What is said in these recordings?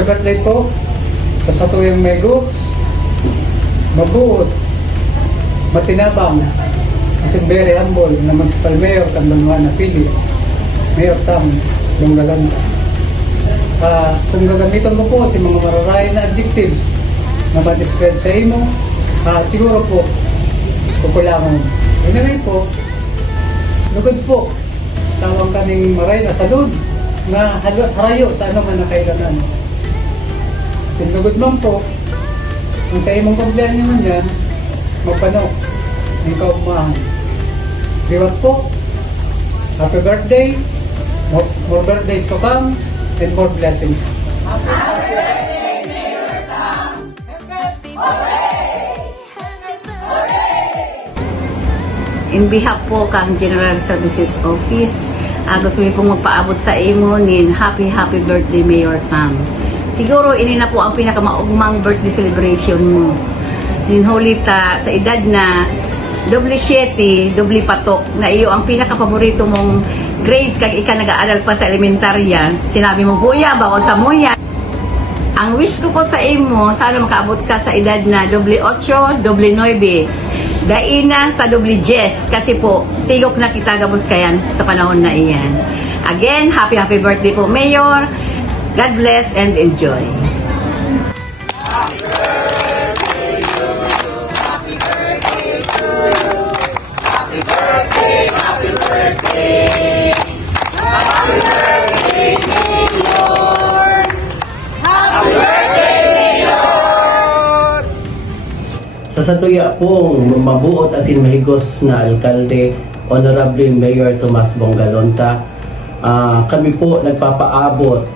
Happy birthday po sa Satuyang Megos. Mabuot, matinabang, kasi very humble na Municipal Mayor Kanlanuan na Pili, Mayor Tam Bonggalanta. Kung gagamitan ko po si mga mararayan na adjectives na ma-describe sa imo, siguro po kukulangan. Anyway po, lugod po, tawang kaning maray na salud na harayo sa ano man na kailangan. Kasi lugod man po, kung sa imong kumpleanyo man yan, magpano, ng kaumahan. Diwat po, happy birthday, more birthdays to come, and more blessings. Happy birthday, Mayor Tam! Hooray! Hooray! In behalf po kang General Services Office, gusto mo pong magpaabot sa imo nin happy birthday Mayor Tam. Siguro ini na po ang pinakamaugmang birthday celebration mo. Nin holita sa edad na doble 7, doble patok na iyo ang pinakapaborito mong grades kag ika nag-aaral pa sa elementarya. Sinabi mo, "Buya, bawal sa muya." Ang wish ko po sa imo, sana makaabot ka sa edad na doble 8, doble 9. Daina sa doble 10 kasi po tigok na kita gabos kayan sa panahon na iyan. Again, happy birthday po Mayor. God bless and enjoy. Happy birthday to you. Happy birthday to you. Happy birthday, happy birthday. Happy birthday, Mayor. Happy birthday, Mayor. Sa Satuya pong mabuot asin mahigos na alkalde, Honorable Mayor Tomas Bonggalanta, kami po nagpapaabot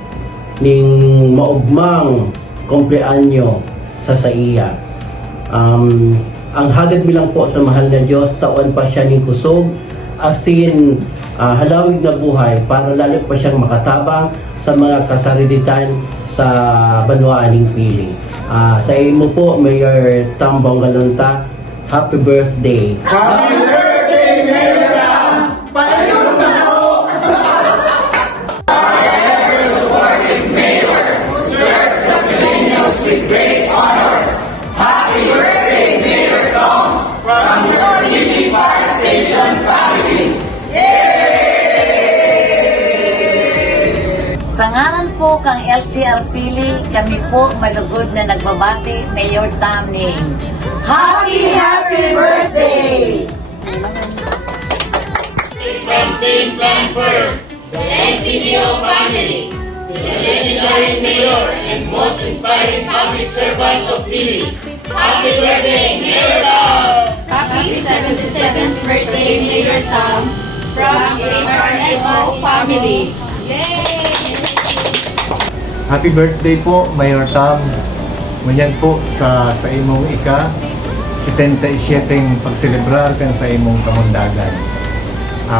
ning maugmang kumpleanyo sa saiya. Ang hagad bilang po sa mahal na Diyos, taon pa siya ning kusog, asin halawig na buhay para lalo pa siyang makatabang sa mga kasariditan sa banwaaning pili. Sa imo po, Mayor Tam Bonggalanta, happy birthday! Happy birthday, Mayor Tam! Payong na po! Our ever-supporting Mayor serves the Filipinos with great honor. Happy birthday, Mayor Tam, from your Pili Fire Station family. Sa ngalan po kang LCR Pili, kami po malugod na nagbabati Mayor Tam ning Happy birthday! From Team Plan First, the NPDO family, the legendary mayor and most inspiring public servant of Pili. Happy birthday, Mayor Tam! Happy 77th birthday, Mayor Tam, from HRMO family. Yay! Happy birthday po, Mayor Tam. Manyan po sa imong ika, 77 pagselebrar kan sa imong kamundagan.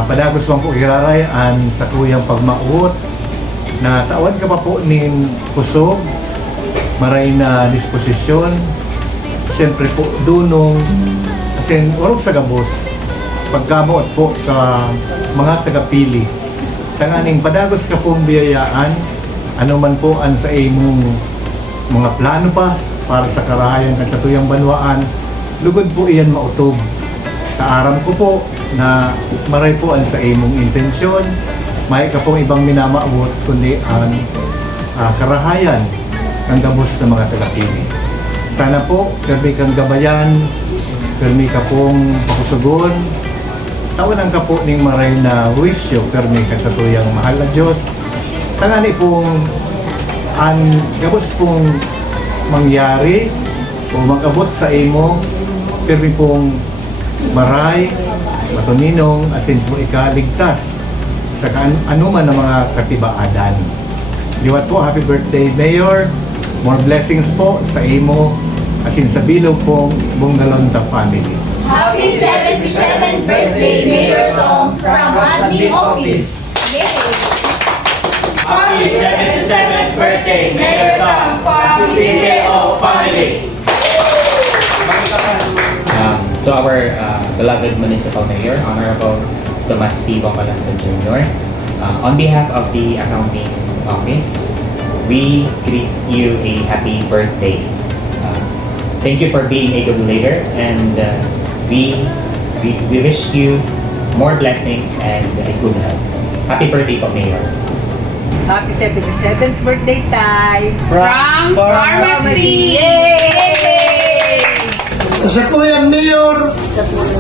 Padagos man po irarayan sa tuyang pagmauot na tawad ka pa po nin kusog, maray na disposisyon, siyempre po dunong, asin urog sa gabos, pagkamuot po sa mga taga-pili. Tanganing padagos ka pong biyayaan, ano man po ang sa imong mga plano pa para sa karahayan kan sa tuyang banwaan, lugod po iyan mautob. Taaram ko po na maray po ang sa imong intensyon, may ka pong ibang minamaabot kundi ang karahayan ng gabos ng mga taga-pili. Sana po, karmi kang gabayan, karmi ka pong pakusugon, tawanan ka po ning maray na wisyo, karmi ka sa tuyang mahal na Diyos. Tangani pong ang gabos pong mangyari o mag-abot sa imo, karmi pong maray, matuninong, asin po ikaligtas sa anuman ng mga katibaadan. Liwat po, happy birthday Mayor, more blessings po sa imo, asin sa bilog pong Bonggalanta family. Happy 77th birthday, Mayor Tom, from Admin Office. Yay! Happy 77th birthday, Mayor Tam, from PDO family. To our beloved Municipal Mayor, Honorable Tomas T. Bonggalanta Jr., on behalf of the Accounting Office, we greet you a happy birthday. Thank you for being a good leader, and we wish you more blessings and a good health. Happy birthday po, Mayor. Happy 77th birthday, Tay! From Pharmacy! Yay! Sa Kuya Mayor,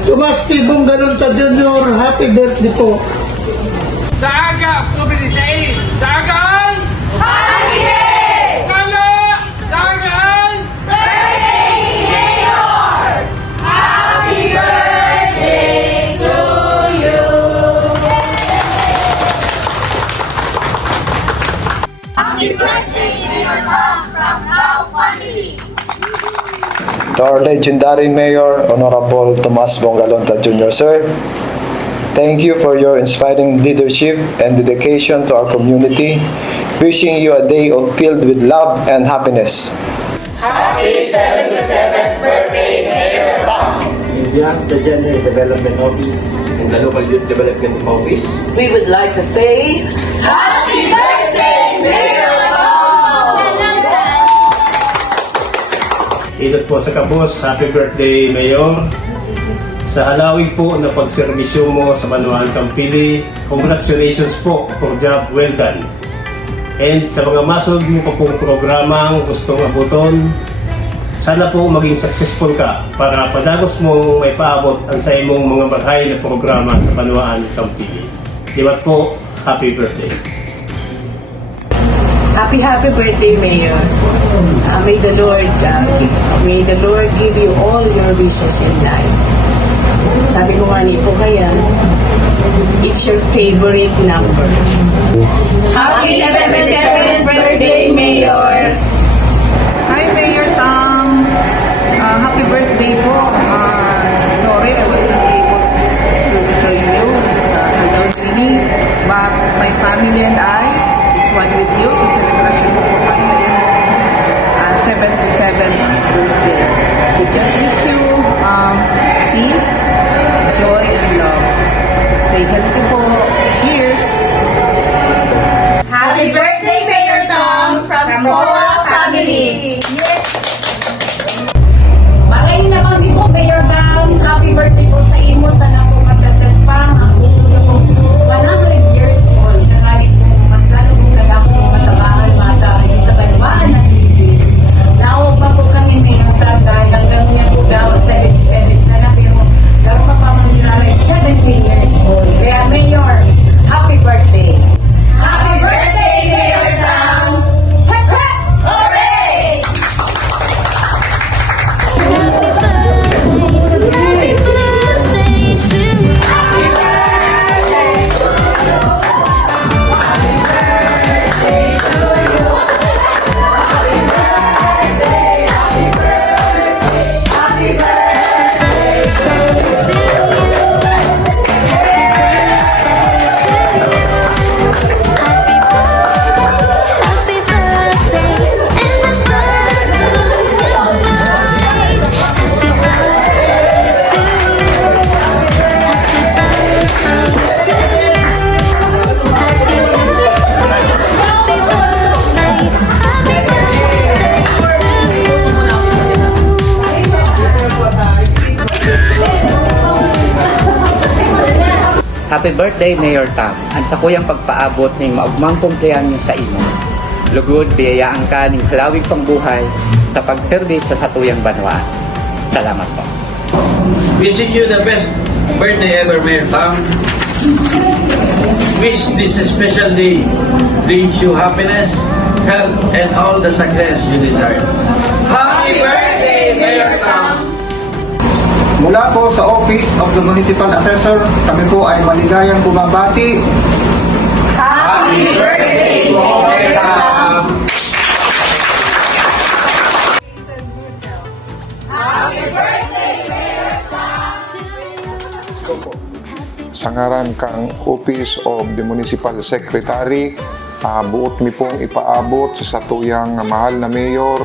Tomas P. Bonggalonta Jr., happy birthday po. Sa aga, October 16, sa agaan! Holiday! Sana! Sa agaan! Birthday Mayor! Happy birthday to you! Happy birthday, Mayor Tom, from Chow Family! To our legendary Mayor, Honorable Tomas Bonggalonta Jr. Sir, thank you for your inspiring leadership and dedication to our community. Wishing you a day filled with love and happiness. Happy 77th birthday, Mayor Tom! On behalf of the Gender Development Office and the Local Youth Development Office, We would like to say, Happy birthday, Mayor Tom! Idot po sa Kabos, happy birthday, Mayor. Sa halawig po na pagserbisyo mo sa Banuan Campili, congratulations po for job well done. And sa mga masog mo pa pong programang gustong abuton, sana po maging successful ka para padagos mo may paabot ang sa imong mga baghay na programa sa Banuan Campili. Diwat po, happy birthday. Happy birthday, Mayor. May the Lord give you all your wishes in life. Sabi ko nga ni po kaya, it's your favorite number. Happy 77th birthday, Mayor! Hi, Mayor Tom. Happy birthday po. Sorry, I was not able to join you sa Hello Trini, but my family and I is one with you sa celebration po po sa iyong 77th birthday. We just wish you peace, joy, and love. Stay healthy po. Cheers! Happy birthday, Mayor Tom, from Paula Family! Maray naman din po, Mayor Tom. Happy birthday po sa imo. Sana po magdagdag pa ang ulo po 100 years old. Nakalik po, mas lalo po nagako po matabangan mata sa banwaan ng Pilipinas. Naog pa po kami, Mayor Tom, dahil hanggang niya po daw 77 na na, pero lalo pa pa mangyari 17 years old. Kaya, Mayor, happy birthday! Happy birthday, Mayor Tom! Hep, hep! Hooray! Happy birthday, Mayor Tam. Ang sa kuyang pagpaabot ng maugmang kumpleanyo sa imo. Lugod, biyayaan ka ng halawig pangbuhay sa pagservis sa satuyang banwaan. Salamat po. Wishing you the best birthday ever, Mayor Tom. Wish this special day brings you happiness, health, and all the success you desire. Happy birthday, Mayor Tom! Mula po sa Office of the Municipal Assessor, kami po ay maligayang bumabati. Happy birthday, Mayor Tom! Happy birthday, Mayor Tom! Sa ngaran kang Office of the Municipal Secretary, buot mi pong ipaabot sa satuyang mahal na mayor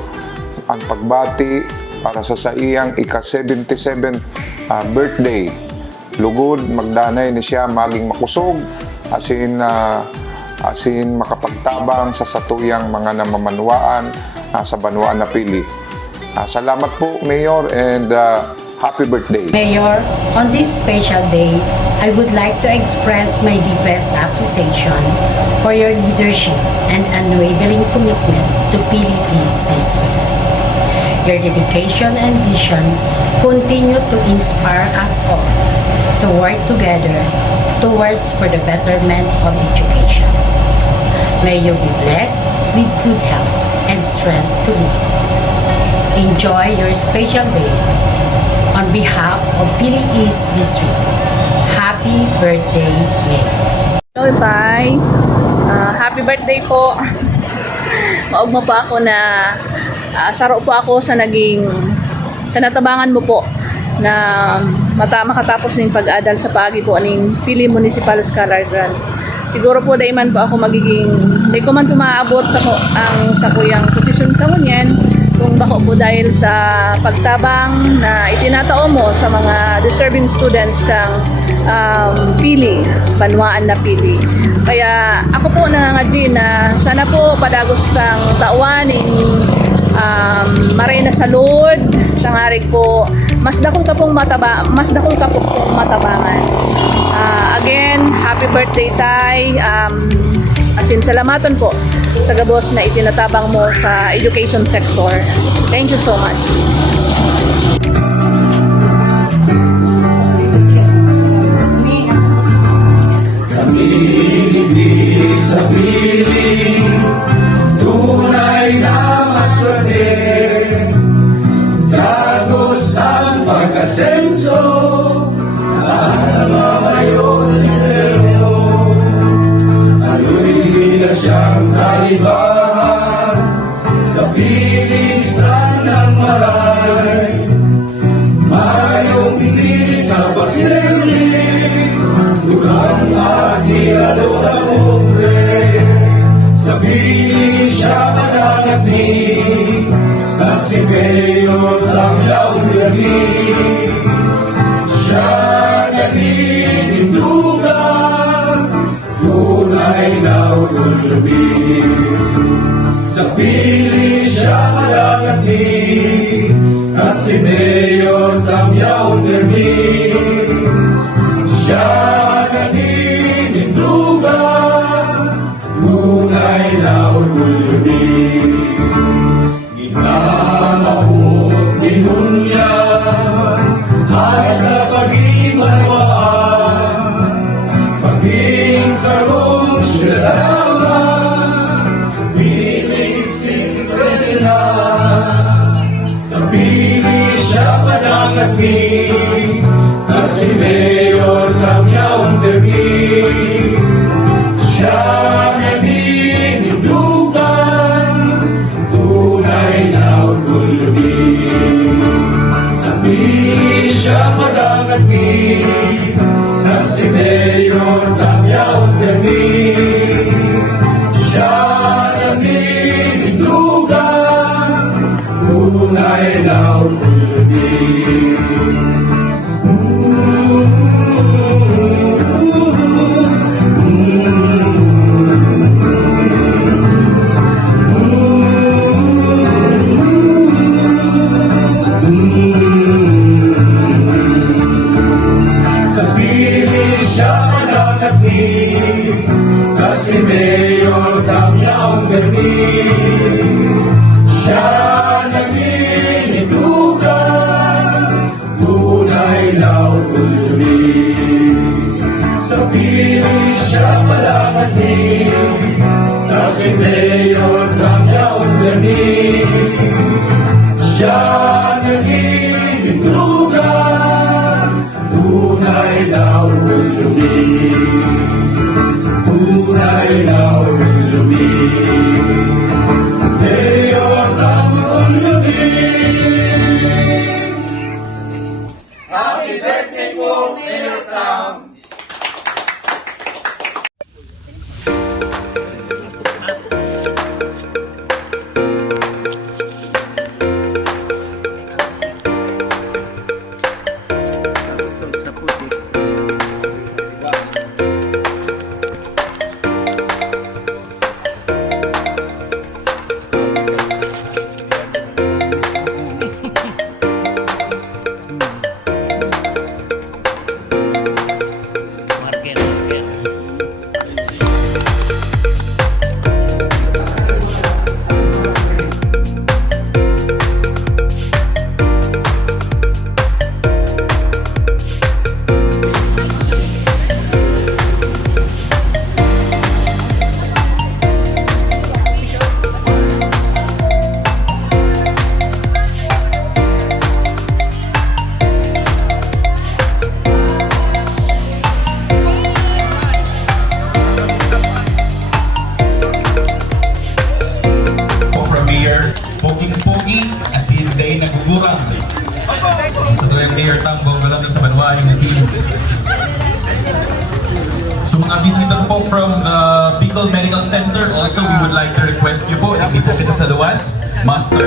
ang pagbati para sa iyang ika-77 birthday. Lugod, magdanay ni siya maging makusog, asin asin makapagtabang sa satuyang mga namamanwaan sa Banwaan Napili. Salamat po, Mayor, and happy birthday. Mayor, on this special day, I would like to express my deepest appreciation for your leadership and unwavering commitment to Pili East District. Your dedication and vision continue to inspire us all to work together towards for the betterment of education. May you be blessed with good health and strength to lead. Enjoy your special day. On behalf of Pili East District, happy birthday, Mayor. Hello, Tay. Happy birthday po. Maugma po ako na saro po ako sa natabangan mo po na makatapos ng pag-adal sa paagi po aning Pili Municipal Scholar Grant. Siguro po daiman po ako di ko man pumaabot sa kuyang posisyon sa ngunyan kung bako po dahil sa pagtabang na itinatao mo sa mga deserving students kang Pili, Banwaan Napili. Kaya ako po nangangadji na sana po padagos kang tauan maray na salud tangarig po mas dakong kapong matabangan. Again, happy birthday, Tay. Asin salamatan po sa gabos na itinatabang mo sa education sector. Thank you so much. Kami hindi sa piling, tunay na maswerte, dagos ang pagkasenso, at namamayo si Sermo. Ano'y na siyang kaibahan sa piling strand ng maray. Mayong pili sa pagsiling, tulang ating alora pobre. Sa piling siya mananagning, kasi Mayor Tamyaw Nermin. Siya nagtitindugan, tunay na ulubin. Sa pili siya mananagning, kasi Mayor Tamyaw Nermin. Siya nagtitindugan, tunay na ulubin. Ginamahot ninunyan, halos na pagiging manwaan, pagiging sarong sinalaman, piling sikre na. Sa pili siya mananaging, kasi Mayor Tamyaw Nermin. Siya nagtitindugan, tunay na ulubin. Sa pili siya mananaging, kasi Mayor Tamyaw Nermin. Siya nagtitindugan, tunay na ulubin. Sa pili siya mananaging, kasi Mayor Tamyaw Nermin. Siya nagtitindugan, tunay na ulubin. Sa pili siya mananaging, kasi Mayor Tamyaw Nermin. Siya nagtitindugan, tunay na ulubin. Tunay na ulubin. Mayor Tamyaw Nermin. Happy birthday po, Mayor Tam. So mga visitor po from the Bicol Medical Center, also we would like to request nyo po, hindi po kita sa luwas, master.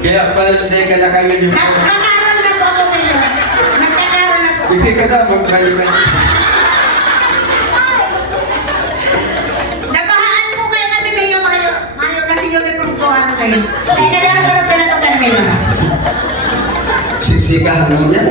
Kaya pala hindi ka na kami yung... Nagkakaroon na po ako ngayon. Nagkakaroon na po. Hindi ka na magbalik. Nabahaan po kayo kami ngayon kayo. Mayo kasi yung ipagkuhan kayo. Ay, nagkakaroon na po kami ngayon. Siksikahan mo yan.